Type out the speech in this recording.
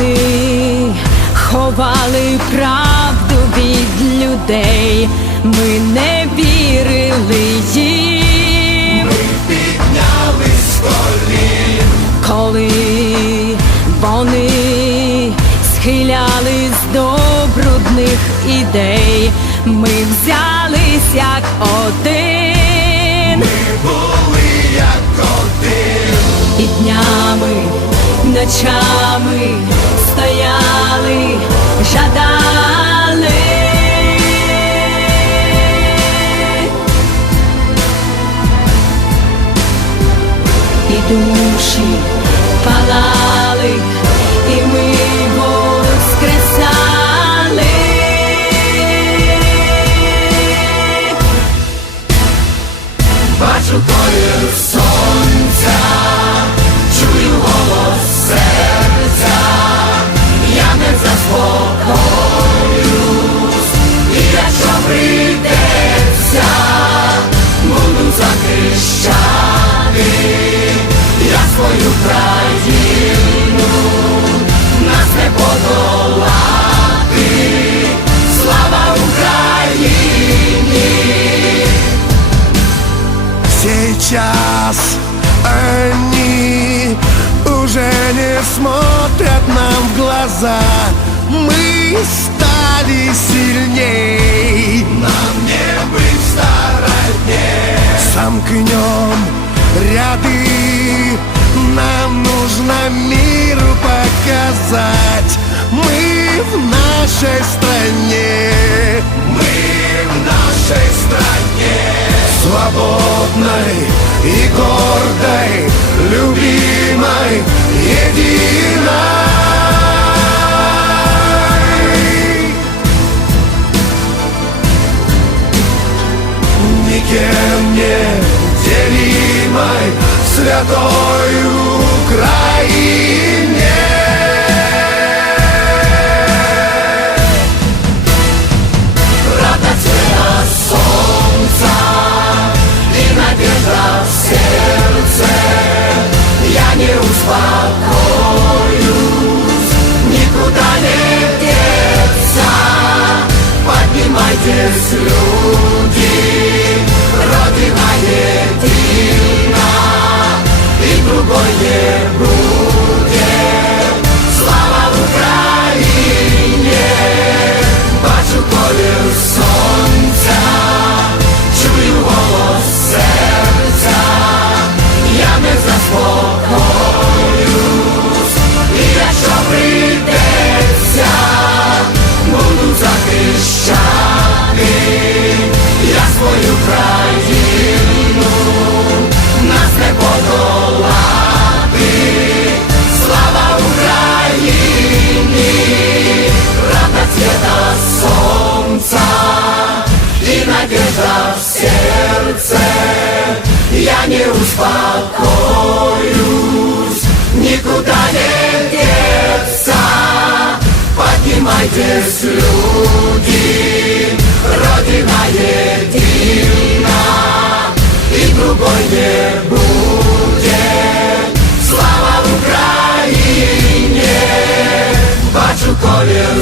Ми ховали правду від людей, ми не вірили їм. Ми піднялись колін, коли вони схилялись до брудних ідей, ми взялись як один. Ми були як один. І днями, ночами стояли, жадали. І душі палали, Сейчас они уже не смотрят нам в глаза. Мы стали сильней. Нам не быть стороне Сомкнем ряды. Нам нужно мир показать. Мы в нашей стране Свободной и гордой Любимой, единой. Никем не делимой Святой Украине надежда в сердце Я сердце Я не успокоюсь Никуда не деться Поднимайтесь, люди Родина едина И другой не будет Слава Украине Бачу колер